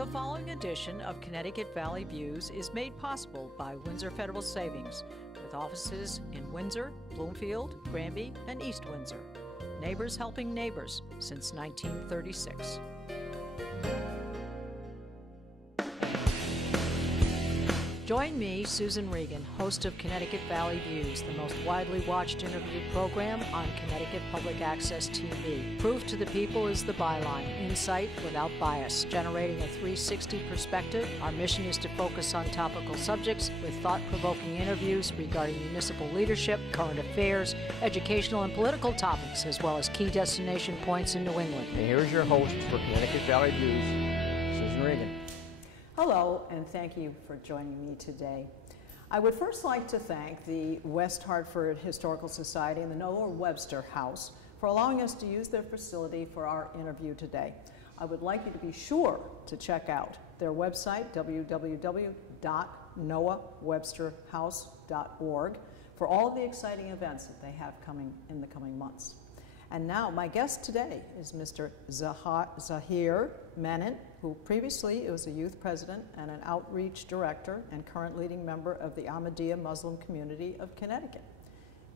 The following edition of Connecticut Valley Views is made possible by Windsor Federal Savings, with offices in Windsor, Bloomfield, Granby, and East Windsor. Neighbors helping neighbors since 1936. Join me, Susan Regan, host of Connecticut Valley Views, the most widely watched interview program on Connecticut Public Access TV. Proof to the people is the byline, insight without bias, generating a 360 perspective. Our mission is to focus on topical subjects with thought-provoking interviews regarding municipal leadership, current affairs, educational and political topics, as well as key destination points in New England. And here's your host for Connecticut Valley Views, Susan Regan. Hello, and thank you for joining me today. I would first like to thank the West Hartford Historical Society and the Noah Webster House for allowing us to use their facility for our interview today. I would like you to be sure to check out their website, www.noahwebsterhouse.org, for all of the exciting events that they have coming in the coming months. And now, my guest today is Mr. Zahir Manan, who previously was a youth president and an outreach director and current leading member of the Ahmadiyya Muslim community of Connecticut.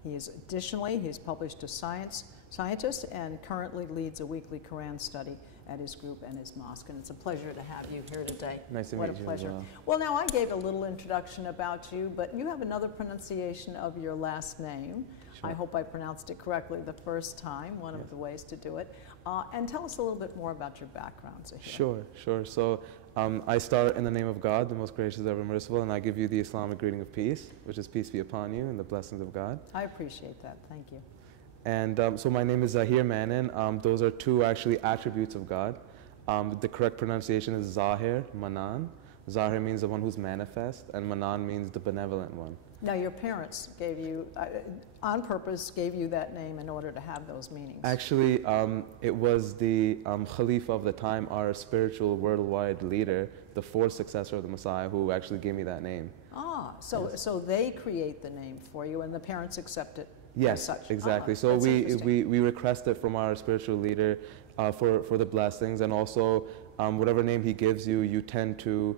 Additionally, he's published a scientist and currently leads a weekly Quran study at his group and his mosque. And it's a pleasure to have you here today. Nice to meet you. What a pleasure. Well, now I gave a little introduction about you, but you have another pronunciation of your last name. Sure. I hope I pronounced it correctly the first time, one of the ways to do it. And tell us a little bit more about your background, Zahir. Sure. So I start in the name of God, the most gracious, ever merciful, and I give you the Islamic greeting of peace, which is peace be upon you and the blessings of God. I appreciate that. Thank you. And so my name is Zahir Manan. Those are two actually attributes of God. The correct pronunciation is Zahir Manan. Zahir means the one who's manifest, and Manan means the benevolent one. Now, your parents gave you, on purpose, gave you that name in order to have those meanings. Actually, it was the Khalifa of the time, our spiritual worldwide leader, the fourth successor of the Messiah, who actually gave me that name. So they create the name for you, and the parents accept it. Yes, exactly. So we request it from our spiritual leader for the blessings, and also whatever name he gives you, you tend to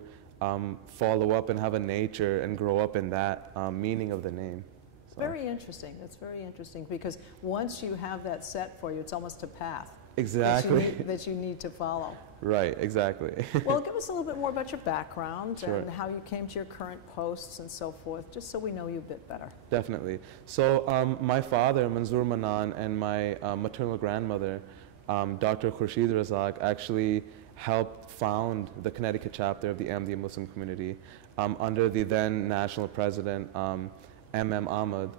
follow up and have a nature and grow up in that meaning of the name. So. Very interesting. That's very interesting, because once you have that set for you, it's almost a path. Exactly. That you need to follow. Right, exactly. Well, give us a little bit more about your background Sure. and how you came to your current posts and so forth, just so we know you a bit better. Definitely. So my father, Manzoor Manan, and my maternal grandmother, Dr. Khurshid Razak, actually helped found the Connecticut chapter of the Ahmadiyya Muslim community under the then national president, M.M. Ahmad.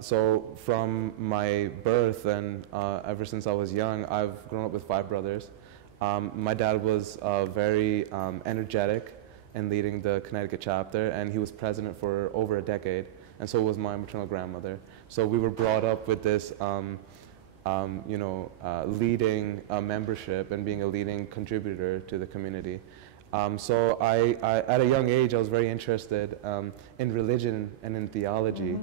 So from my birth and ever since I was young, I've grown up with 5 brothers. My dad was very energetic in leading the Connecticut chapter, and he was president for over a decade, and so was my maternal grandmother. So we were brought up with this leading membership and being a leading contributor to the community. So I, at a young age, I was very interested in religion and in theology.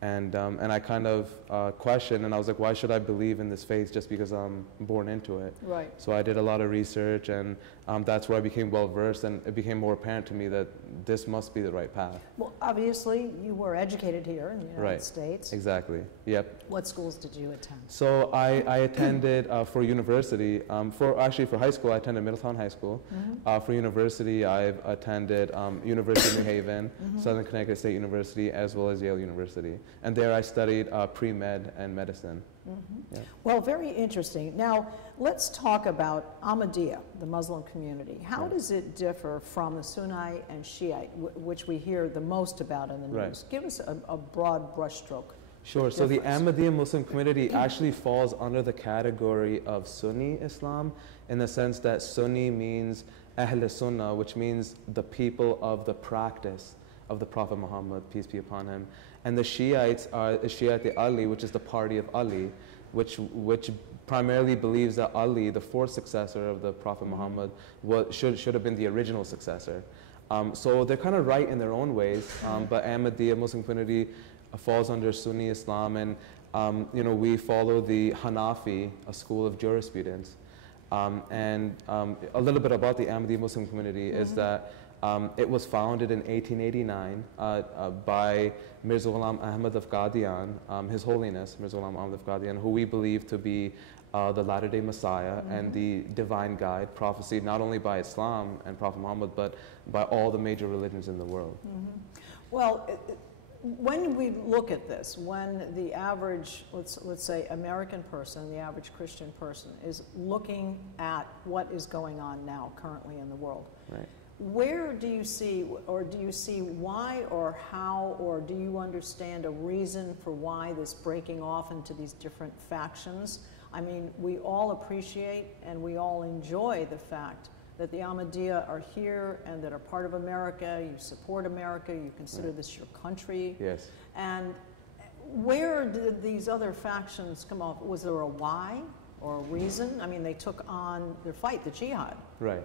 And I kind of questioned, and I was like, why should I believe in this faith just because I'm born into it? Right. So I did a lot of research, and that's where I became well-versed, and it became more apparent to me that this must be the right path. Well, obviously, you were educated here in the United States. Exactly, yep. What schools did you attend? So I attended for university, for high school, I attended Middletown High School. For university, I've attended University of New Haven, Southern Connecticut State University, as well as Yale University. And there I studied pre-med and medicine. Yeah. Well, very interesting. Now, let's talk about Ahmadiyya, the Muslim community. How does it differ from the Sunni and Shiite, which we hear the most about in the news? Give us a broad brushstroke. Sure. So the Ahmadiyya Muslim community actually falls under the category of Sunni Islam, in the sense that Sunni means Ahl Sunnah, which means the people of the practice of the Prophet Muhammad, peace be upon him. And the Shiites are the Shiite Ali, which is the party of Ali, which primarily believes that Ali, the fourth successor of the Prophet Muhammad, should have been the original successor. So they're kind of right in their own ways, but Ahmadiyya Muslim community falls under Sunni Islam, and we follow the Hanafi, a school of jurisprudence. And a little bit about the Ahmadiyya Muslim community is that it was founded in 1889 by Mirza Ghulam Ahmad of Qadian, His Holiness Mirza Ghulam Ahmad of Qadian, who we believe to be the latter-day Messiah and the divine guide, prophesied not only by Islam and Prophet Muhammad, but by all the major religions in the world. Well, when we look at this, when the average, let's say, American person, the average Christian person, is looking at what is going on now currently in the world, Right. where do you see, or do you see why or how, or do you understand a reason for why this breaking off into these different factions? I mean, we all appreciate and we all enjoy the fact that the Ahmadiyya are here and that are part of America, you support America, you consider this your country. Yes. And where did these other factions come off? Was there a why or a reason? I mean, they took on their fight, the Jihad. Right.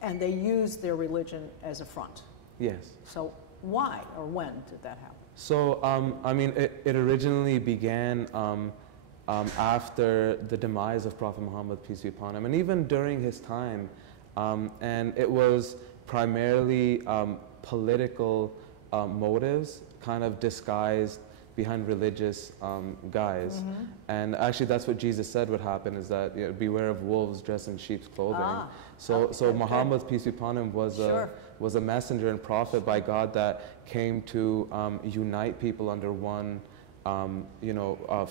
And they used their religion as a front. Yes. So why or when did that happen? So, I mean, it originally began after the demise of Prophet Muhammad, peace be upon him, and even during his time. And it was primarily political motives, kind of disguised behind religious guise. And actually that's what Jesus said would happen, is that, you know, beware of wolves dressed in sheep's clothing. So Muhammad, peace be upon him, was a messenger and prophet by God that came to unite people under one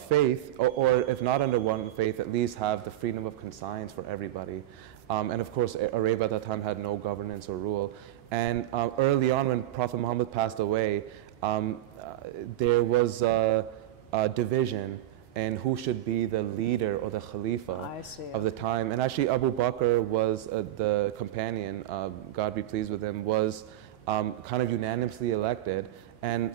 faith, or if not under one faith, at least have the freedom of conscience for everybody. And of course, Arabia at that time had no governance or rule. And early on, when Prophet Muhammad passed away, there was a division in who should be the leader or the Khalifa of the time. And actually, Abu Bakr was the companion, God be pleased with him, was kind of unanimously elected. And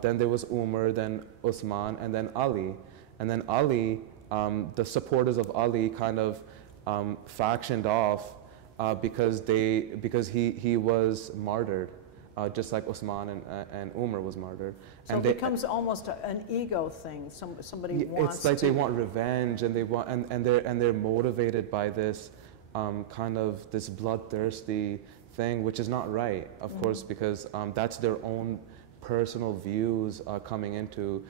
then there was Umar, then Uthman, and then Ali. And then Ali, the supporters of Ali kind of factioned off because he was martyred, just like Uthman and Umar was martyred. So and it becomes almost an ego thing. Somebody wants. It's like they want revenge, and they're motivated by this kind of this bloodthirsty thing, which is not right, of course, because that's their own personal views coming into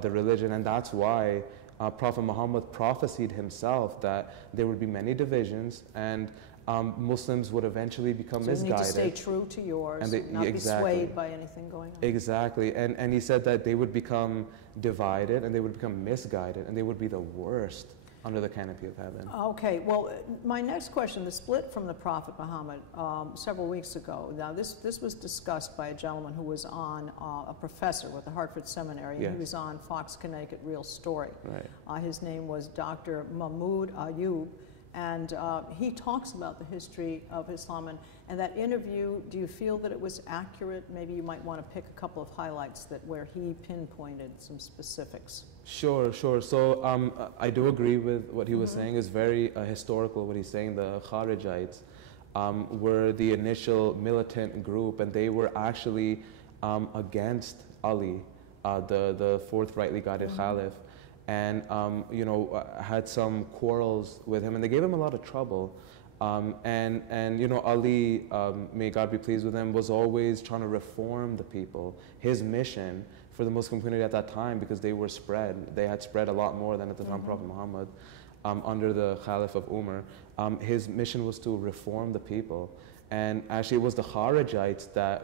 the religion, and that's why Prophet Muhammad prophesied himself that there would be many divisions, and Muslims would eventually become misguided. So you need to stay true to yours, and not be swayed by anything going on. Exactly, and he said that they would become divided, and they would become misguided, and they would be the worst under the canopy of heaven. Okay, well, my next question, the split from the Prophet Muhammad several weeks ago. Now, this was discussed by a gentleman who was on, a professor with the Hartford Seminary, and he was on Fox Connecticut Real Story. Right. His name was Dr. Mahmoud Ayub, and he talks about the history of Islam. And that interview, do you feel that it was accurate? Maybe you might want to pick a couple of highlights where he pinpointed some specifics. Sure. So I do agree with what he was saying. Is very historical what he's saying. The Kharijites were the initial militant group, and they were actually against Ali, the fourth rightly guided Caliph, and had some quarrels with him, and they gave him a lot of trouble. And Ali, may God be pleased with him, was always trying to reform the people. His mission for the Muslim community at that time, because they had spread a lot more than at the time Prophet Muhammad, under the Caliph of Umar. His mission was to reform the people. And actually it was the Kharijites that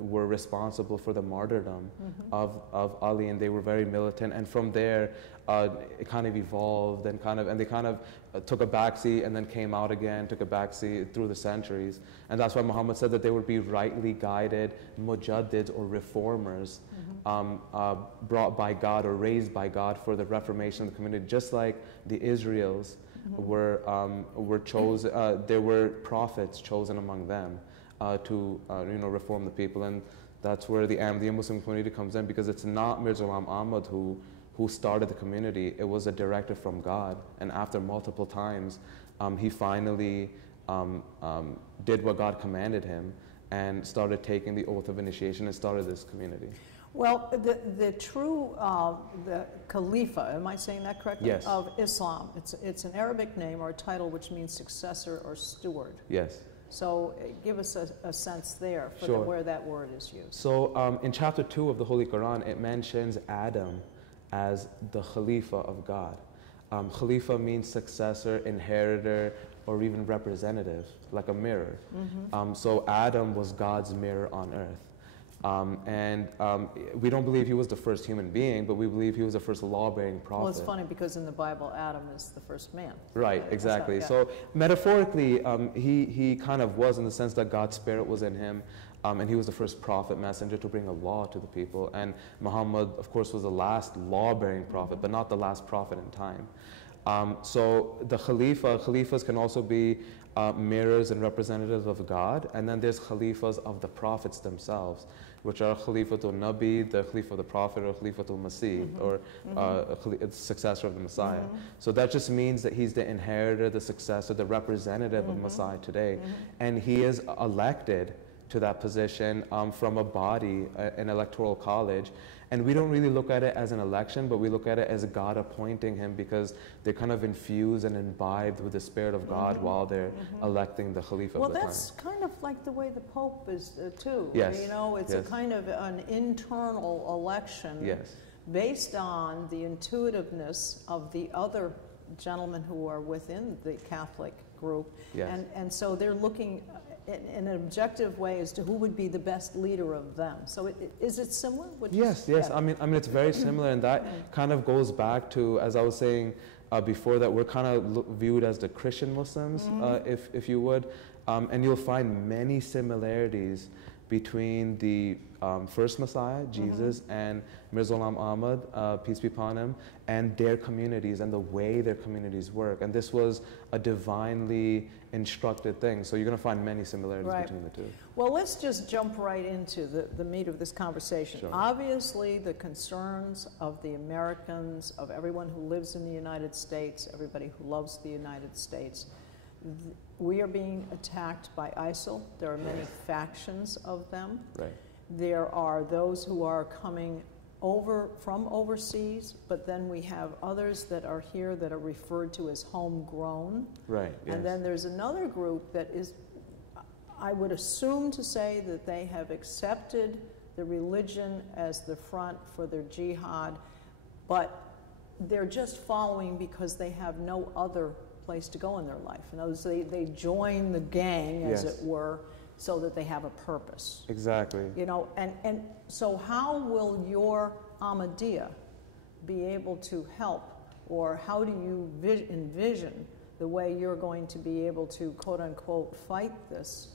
were responsible for the martyrdom of Ali, and they were very militant. And from there, it kind of evolved and they kind of took a backseat and then came out again, took a backseat through the centuries. And that's why Muhammad said that they would be rightly guided mujaddids or reformers, brought by God or raised by God for the reformation of the community, just like the Israels were chosen. There were prophets chosen among them to reform the people, and that's where the Ahmadiyya Muslim community comes in, because it's not Mirza Ghulam Ahmad who started the community. It was a directive from God, and after multiple times, he finally did what God commanded him and started taking the oath of initiation and started this community. Well, the true the Khalifa, am I saying that correctly? Yes. Of Islam. It's an Arabic name or a title which means successor or steward. Yes. So give us a sense there for Sure. where that word is used. So in chapter 2 of the Holy Quran, it mentions Adam as the Khalifa of God. Khalifa means successor, inheritor, or even representative, like a mirror. So Adam was God's mirror on earth. We don't believe he was the first human being, but we believe he was the first law-bearing prophet. Well, it's funny because in the Bible, Adam is the first man. Right, exactly. Yeah. So metaphorically, he kind of was in the sense that God's spirit was in him, and he was the first prophet, messenger to bring a law to the people. And Muhammad, of course, was the last law-bearing prophet, but not the last prophet in time. So the Khalifas can also be mirrors and representatives of God, and then there's Khalifas of the prophets themselves, which are Khalifatul Nabi, the Khalifa of the Prophet, or Khalifatul Masih, or successor of the Messiah. So that just means that he's the inheritor, the successor, the representative of Messiah today. And he is elected to that position from a body, an electoral college. And we don't really look at it as an election, but we look at it as God appointing him because they're kind of infused and imbibed with the Spirit of God while they're electing the Khalifa of the time. Well, that's kind of like the way the Pope is too. Yes. You know, it's a kind of an internal election based on the intuitiveness of the other gentlemen who are within the Catholic group. And so they're looking in an objective way as to who would be the best leader of them. So is it similar? Yes. I mean it's very similar, and that kind of goes back to, as I was saying before, that we're kind of viewed as the Christian Muslims, if you would, and you'll find many similarities between the first Messiah, Jesus, and Mirza Ghulam Ahmad, peace be upon him, and their communities and the way their communities work. And this was a divinely instructed thing. So you're going to find many similarities between the two. Well, let's just jump right into the meat of this conversation. Sure. Obviously, the concerns of the Americans, of everyone who lives in the United States, everybody who loves the United States, we are being attacked by ISIL. There are many factions of them. Right. There are those who are coming over from overseas, but then we have others that are here that are referred to as homegrown. Right. And then there's another group that is, I would assume to say that they have accepted the religion as the front for their jihad, but they're just following because they have no other place to go in their life. In other words, they join the gang, as it were, so that they have a purpose. Exactly. You know, and so how will your Ahmadiyya be able to help, or how do you envision the way you're going to be able to, quote unquote, fight this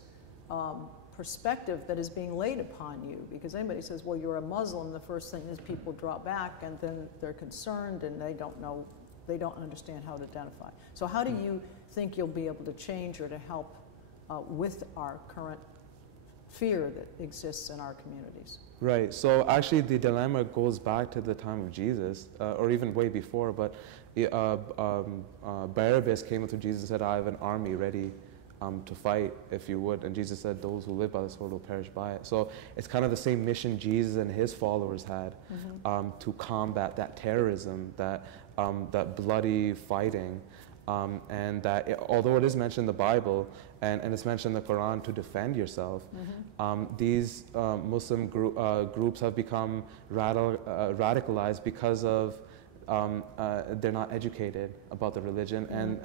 perspective that is being laid upon you? Because anybody says, well, you're a Muslim, the first thing is people draw back and then they're concerned and they don't know, they don't understand how to identify. So how do you think you'll be able to change or to help with our current fear that exists in our communities? Right. So actually the dilemma goes back to the time of Jesus, or even way before, but Barabbas came up to Jesus and said, I have an army ready to fight, if you would. And Jesus said, those who live by the sword will perish by it. So it's kind of the same mission Jesus and his followers had to combat that terrorism, that bloody fighting. And that although it is mentioned in the Bible and it's mentioned in the Quran to defend yourself, these Muslim groups have become radicalized because of they're not educated about the religion, and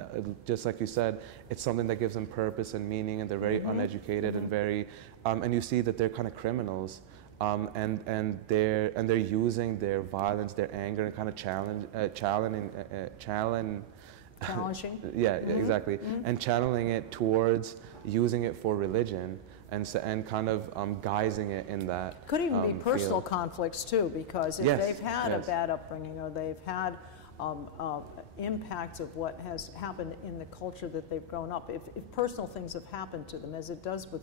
just like you said, it's something that gives them purpose and meaning, and they're very uneducated and very, and you see that they're kind of criminals. And they're using their violence, their anger, and kind of challenging. Yeah, exactly. And channeling it towards using it for religion, and kind of guising it in that. Could even be personal field. conflicts too, because if they've had a bad upbringing, or they've had impacts of what has happened in the culture that they've grown up, if personal things have happened to them, as it does with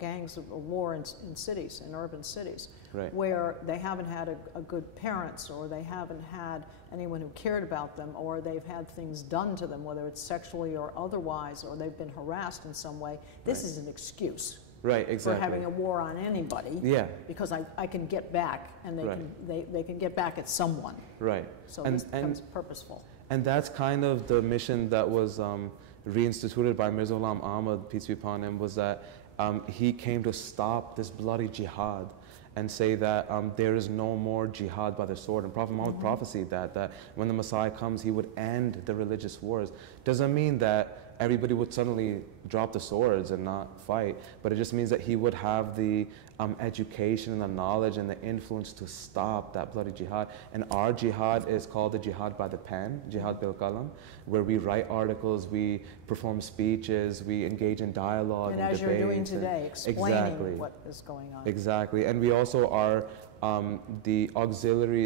gangs of war in cities, in urban cities, where they haven't had a good parents, or they haven't had anyone who cared about them, or they've had things done to them, whether it's sexually or otherwise, or they've been harassed in some way. This is an excuse. Right, exactly. for having a war on anybody. Yeah. Because I can get back, and they can get back at someone. Right. So this becomes purposeful. And that's kind of the mission that was reinstituted by Mirza Ghulam Ahmad, peace be upon him, was that he came to stop this bloody jihad and say that there is no more jihad by the sword. And Prophet Muhammad prophesied that when the Messiah comes, he would end the religious wars. Doesn't mean that everybody would suddenly drop the swords and not fight, but it just means that he would have the education and the knowledge and the influence to stop that bloody jihad. And our jihad is called the jihad by the pen, jihad bil qalam, where we write articles, we perform speeches, we engage in dialogue and as debates. You're doing today, explaining what is going on. Exactly. And we also are the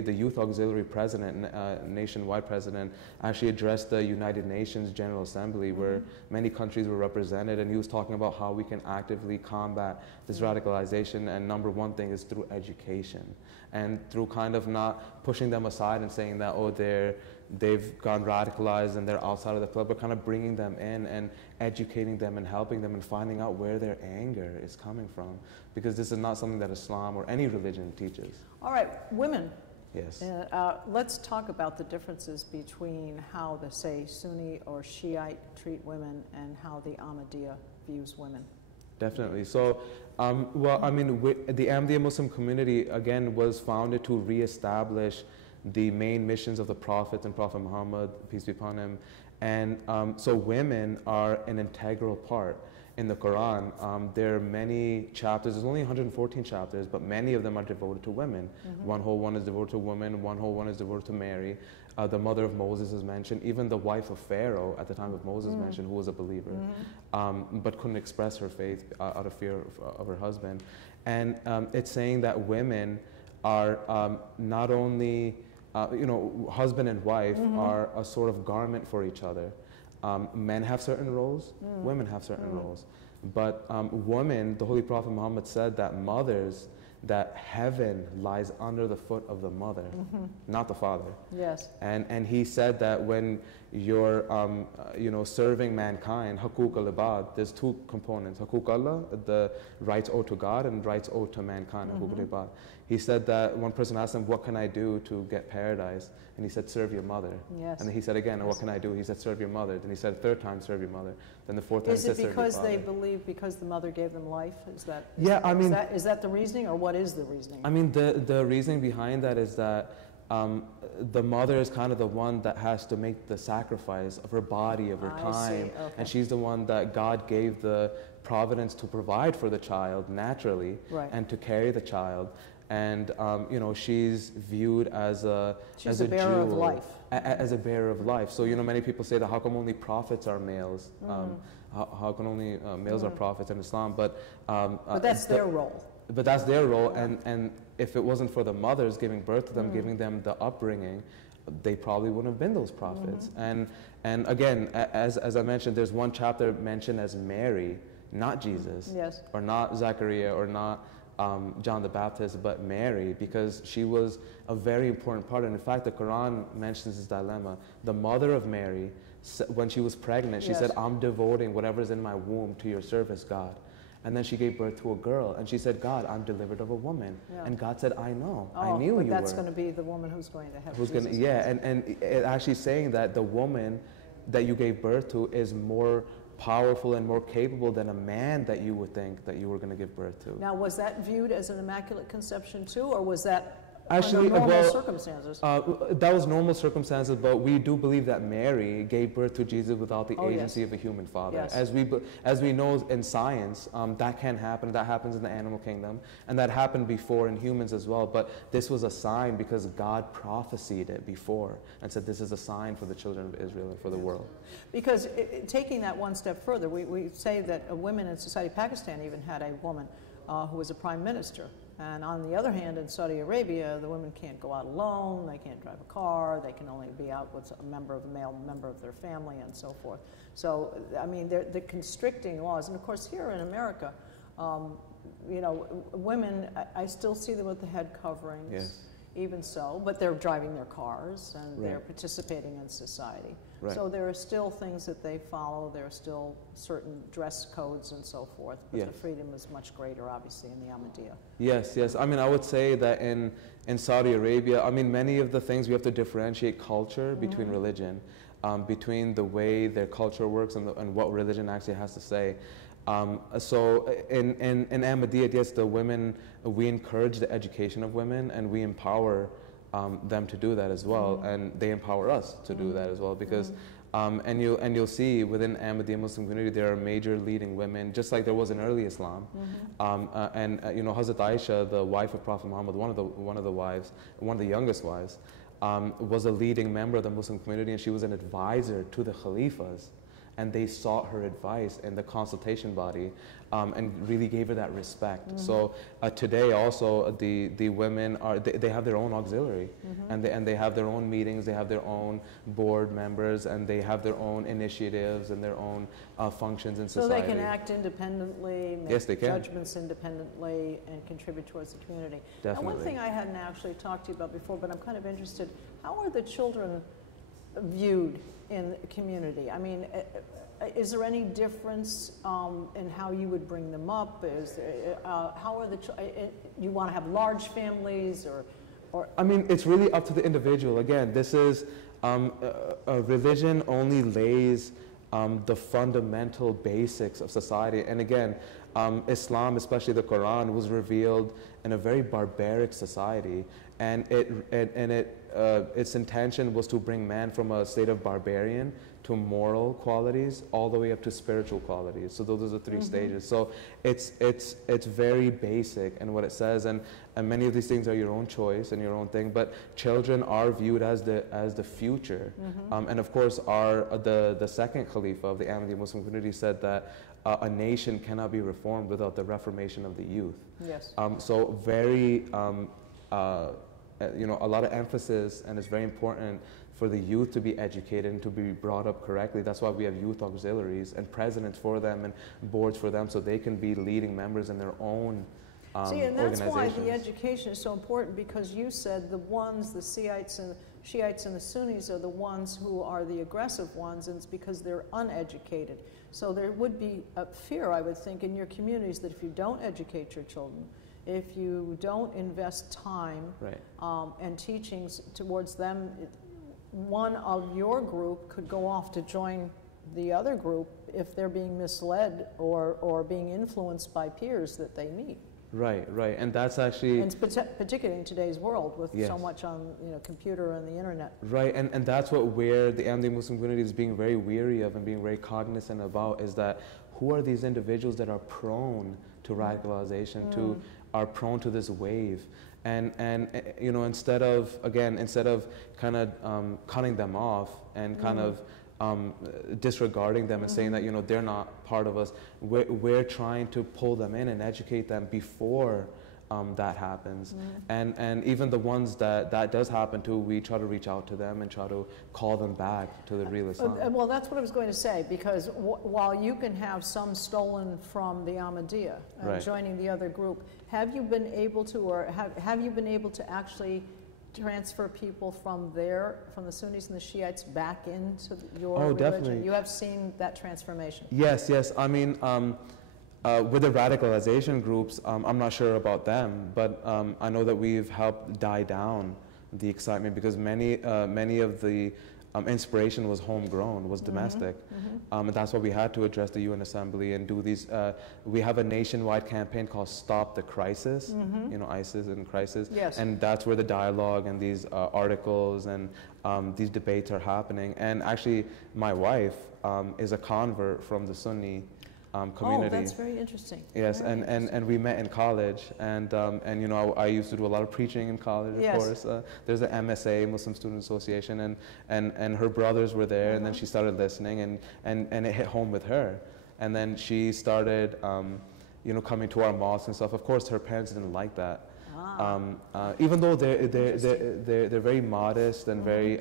youth auxiliary president, nationwide president, actually addressed the United Nations General Assembly, where many countries were represented, and he was talking about how we can actively combat this radicalization. And number one thing is through education, and through kind of not pushing them aside and saying that, oh, they've gone radicalized and they're outside of the club, but kind of bringing them in and educating them and helping them and finding out where their anger is coming from, because this is not something that Islam or any religion teaches. All right, women. Yes. Let's talk about the differences between how the, say, Sunni or Shiite treat women and how the Ahmadiyya views women. Definitely. So, well, I mean, the Ahmadiyya Muslim community, again, was founded to reestablish the main missions of the Prophet and Prophet Muhammad, peace be upon him. And so women are an integral part. In the Quran, there are many chapters, there's only 114 chapters, but many of them are devoted to women. One whole one is devoted to women, one whole one is devoted to Mary. The mother of Moses is mentioned, even the wife of Pharaoh at the time of Moses mentioned, who was a believer, but couldn't express her faith out of fear of her husband. And it's saying that women are not only, husband and wife are a sort of garment for each other. Men have certain roles, women have certain roles. But women, the Holy Prophet Muhammad said that mothers, that heaven lies under the foot of the mother, not the father. Yes. And he said that when you're, serving mankind, haqooq al-ibad, there's two components. Haqooq Allah, the rights owed to God, and rights owed to mankind, haqooq al-ibad. He said that one person asked him, what can I do to get paradise? And he said, serve your mother. Yes. And then he said again, what can I do? He said, serve your mother. Then he said, third time, serve your mother. Then the fourth time, he said, serve your father. Is it because they believe because the mother gave them life? Is that the reasoning, or what is the reasoning? I mean, the reasoning behind that is that the mother is kind of the one that has to make the sacrifice of her body, of her time. Okay. And she's the one that God gave the providence to provide for the child naturally, and to carry the child. And she's viewed as a bearer of life. As a bearer of life. So many people say that how come only prophets are males? How come only males are prophets in Islam? But that's their role. But that's their role, and if it wasn't for the mothers giving birth to them, giving them the upbringing, they probably wouldn't have been those prophets. And again, as I mentioned, there's one chapter mentioned as Mary, not Jesus, or not Zachariah, or not John the Baptist, but Mary, because she was a very important part. And in fact, the Quran mentions this dilemma. The mother of Mary, when she was pregnant, she said, I'm devoting whatever's in my womb to your service, God. And then she gave birth to a girl, and she said, God, I'm delivered of a woman. And God said, I know, I knew you were. But that's going to be the woman who's going to have Jesus. And it actually saying that the woman that you gave birth to is more powerful and more capable than a man that you would think that you were going to give birth to. Now, was that viewed as an immaculate conception too, or was that actually under normal circumstances? That was normal circumstances, but we do believe that Mary gave birth to Jesus without the agency of a human father. As we know in science, that can happen. That happens in the animal kingdom, and that happened before in humans as well. But this was a sign because God prophesied it before and said this is a sign for the children of Israel and for the world. Because taking that one step further, we say that women in society, Pakistan even had a woman who was a prime minister. And on the other hand, in Saudi Arabia, the women can't go out alone, they can't drive a car, they can only be out with a male member of their family and so forth. So, I mean, the constricting laws, and of course here in America, women, I still see them with the head covering. Yes. even so, but they're driving their cars and they're Right. participating in society. Right. So there are still things that they follow, there are still certain dress codes and so forth, but Yes. the freedom is much greater, obviously, in the Ahmadiyya. Yes, yes. I mean, I would say that in Saudi Arabia, I mean, many of the things we have to differentiate culture between religion, between the way their culture works and what religion actually has to say. So in Ahmadiyya, yes, the women, we encourage the education of women and we empower them to do that as well, and they empower us to do that as well, because and you'll see within Ahmadiyya Muslim community there are major leading women, just like there was in early Islam. You know, Hazrat Aisha, the wife of Prophet Muhammad, one of the wives, one of the youngest wives, was a leading member of the Muslim community, and she was an advisor to the Khalifas. And they sought her advice in the consultation body, and really gave her that respect. So today also the women are they have their own auxiliary, and they have their own meetings, they have their own board members, and they have their own initiatives and their own functions in society. So they can act independently, make Yes, they can. judgments independently, and contribute towards the community. Definitely. And one thing I hadn't actually talked to you about before, but I'm kind of interested, how are the children viewed in the community? I mean, is there any difference in how you would bring them up? Is there, how are you want to have large families or? I mean, it's really up to the individual. Again, this is religion only lays the fundamental basics of society. And again, Islam, especially the Quran, was revealed in a very barbaric society, and its intention was to bring man from a state of barbarian to moral qualities all the way up to spiritual qualities. So those are the three stages. So it's very basic in what it says, and many of these things are your own choice and your own thing, but children are viewed as the future. And of course the second Khalifa of the Ahmadiyya Muslim community said that a nation cannot be reformed without the reformation of the youth. Yes. So very you know, a lot of emphasis, and it's very important for the youth to be educated and to be brought up correctly. That's why we have youth auxiliaries and presidents for them and boards for them, so they can be leading members in their own See, and that's why the organizations. education is so important, because you said the Shiites and the Sunnis are the ones who are the aggressive ones, and it's because they're uneducated. So there would be a fear, I would think, in your communities that if you don't educate your children, if you don't invest time and teachings towards them, one of your group could go off to join the other group if they're being misled or being influenced by peers that they meet. Right, and that's actually... And particularly in today's world with so much on computer and the internet. Right, and that's where the Ahmadiyya Muslim community is being very weary of and being very cognizant about, is that who are these individuals that are prone to radicalization, are prone to this wave, and you know, instead of kind of cutting them off and kind of disregarding them and saying that, you know, they're not part of us, we're trying to pull them in and educate them before that happens. And even the ones that does happen to, we try to reach out to them and try to call them back to the real Islam. Well, that's what I was going to say, because while you can have some stolen from the Ahmadiyya joining the other group, have you been able to, or have you been able to actually transfer people from the Sunnis and the Shiites back into your religion? Definitely. You have seen that transformation? Yes. I mean, with the radicalization groups, I'm not sure about them, but I know that we've helped die down the excitement, because many of the inspiration was homegrown, was domestic. And that's why we had to address the UN Assembly and do these. We have a nationwide campaign called Stop the Crisis, you know, ISIS and Crisis. Yes. And that's where the dialogue and these articles and these debates are happening. And actually, my wife is a convert from the Sunni community. Oh, that's very interesting. Yes, very and we met in college, and you know, I used to do a lot of preaching in college. Of course, there's the MSA, Muslim Student Association, and her brothers were there, and then she started listening, and it hit home with her, and then she started, you know, coming to our mosque and stuff. Of course, her parents didn't like that, even though they're very modest and very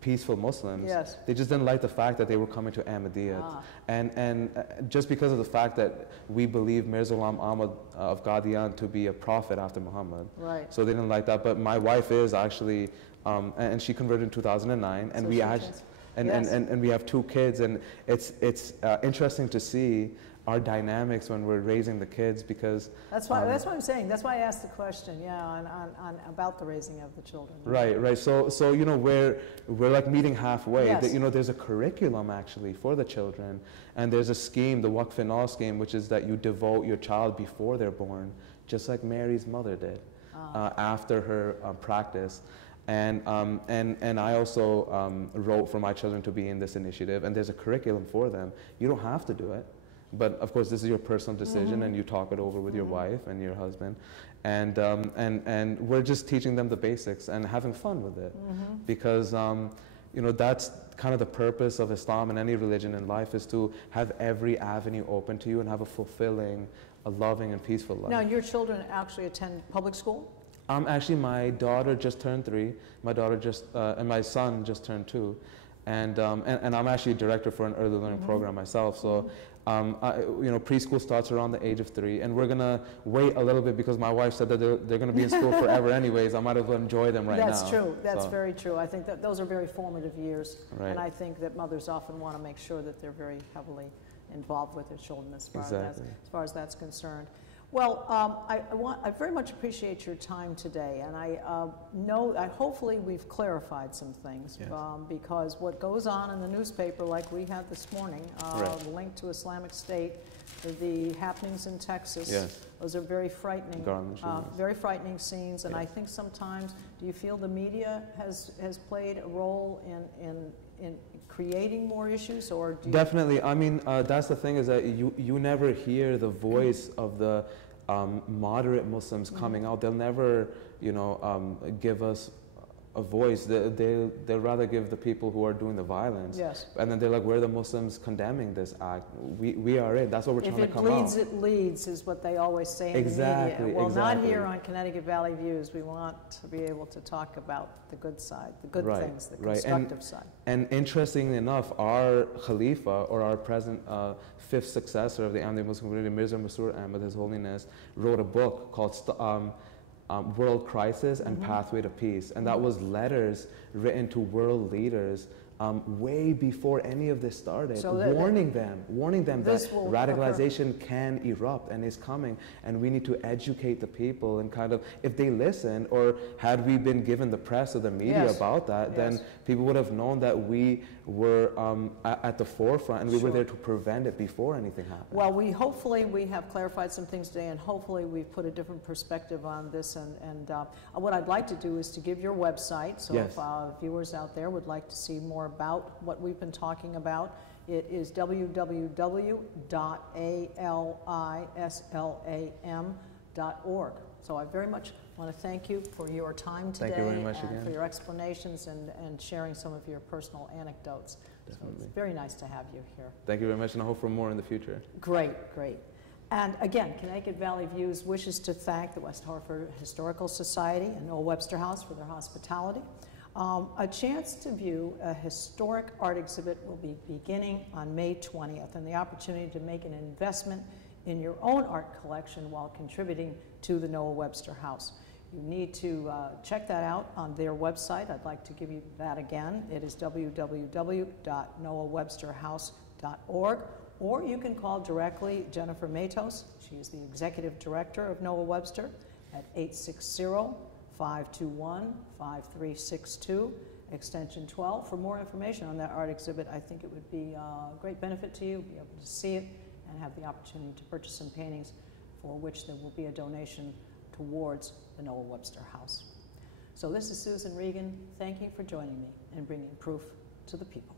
peaceful Muslims. Yes. They just didn't like the fact that they were coming to Ahmadiyya. And just because of the fact that we believe Mirza Ghulam Ahmad of Qadian to be a prophet after Muhammad. Right. So they didn't like that. But my wife is actually, and she converted in 2009, and So we yes. and we have 2 kids, and it's interesting to see our dynamics when we're raising the kids, because That's why I'm saying. That's why I asked the question. Yeah, on about the raising of the children. Right. So we're like meeting halfway. Yes. There's a curriculum actually for the children, and there's a scheme, the Waqf and All scheme, which is that you devote your child before they're born, just like Mary's mother did, after her practice. And I also wrote for my children to be in this initiative, and there's a curriculum for them. You don't have to do it, but of course this is your personal decision, and you talk it over with your wife and your husband, and we're just teaching them the basics and having fun with it, because that's kind of the purpose of Islam and any religion in life, is to have every avenue open to you and have a fulfilling, a loving and peaceful life. Now, your children actually attend public school? Actually, my daughter just turned 3. My daughter and my son just turned 2, and I'm actually director for an early learning program myself. So, preschool starts around the age of 3, and we're gonna wait a little bit because my wife said that they're gonna be in school forever anyways. I might as well enjoy them right now. That's true. That's very true. I think that those are very formative years, Right. and I think that mothers often want to make sure that they're very heavily involved with their children as far as that's concerned. Well, I very much appreciate your time today, and I hopefully we've clarified some things, Yes. Because what goes on in the newspaper, like we had this morning, the link to Islamic State, the happenings in Texas, Yes. those are very frightening, Garland, very frightening scenes, and Yes. I think sometimes, do you feel the media has played a role in creating more issues, or do you? Definitely. I mean, that's the thing, is that you never hear the voice of the moderate Muslims coming out. They'll never, give us a voice. They'll rather give the people who are doing the violence. Yes. And then they're like, we're the Muslims condemning this act. We are it. That's what we're trying to come out. If it bleeds, it leads, is what they always say in the media. Well, not here on Connecticut Valley Views. We want to be able to talk about the good side, the good things, the constructive side. And interestingly enough, our Khalifa, or our present 5th successor of the Ahmadiyya Muslim community, Mirza Masroor Ahmad, His Holiness, wrote a book called World Crisis and Pathway to Peace. And that was letters written to world leaders way before any of this started, So warning them that radicalization can erupt and is coming, and we need to educate the people, and kind of, if they listened, or had we been given the press or the media about that, then people would have known that we were at the forefront, and we were there to prevent it before anything happened. Well, hopefully we have clarified some things today, and hopefully we've put a different perspective on this, and what I'd like to do is to give your website, so if viewers out there would like to see more about what we've been talking about, it is www.alislam.org. So I very much want to thank you for your time today. Thank you very much and again. for your explanations and sharing some of your personal anecdotes. Definitely. So it's very nice to have you here. Thank you very much, and I hope for more in the future. Great. And again, Connecticut Valley Views wishes to thank the West Hartford Historical Society and Noah Webster House for their hospitality. A chance to view a historic art exhibit will be beginning on May 20th, and the opportunity to make an investment in your own art collection while contributing to the Noah Webster House. You need to check that out on their website. I'd like to give you that again. It is www.noahwebsterhouse.org, or you can call directly Jennifer Matos. She is the Executive Director of Noah Webster at 860-521-5362, extension 12. For more information on that art exhibit, I think it would be a great benefit to you, be able to see it and have the opportunity to purchase some paintings, for which there will be a donation towards the Noah Webster House. So this is Susan Regan. Thank you for joining me and bringing proof to the people.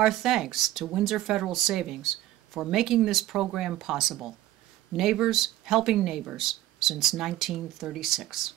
Our thanks to Windsor Federal Savings for making this program possible. Neighbors helping neighbors since 1936.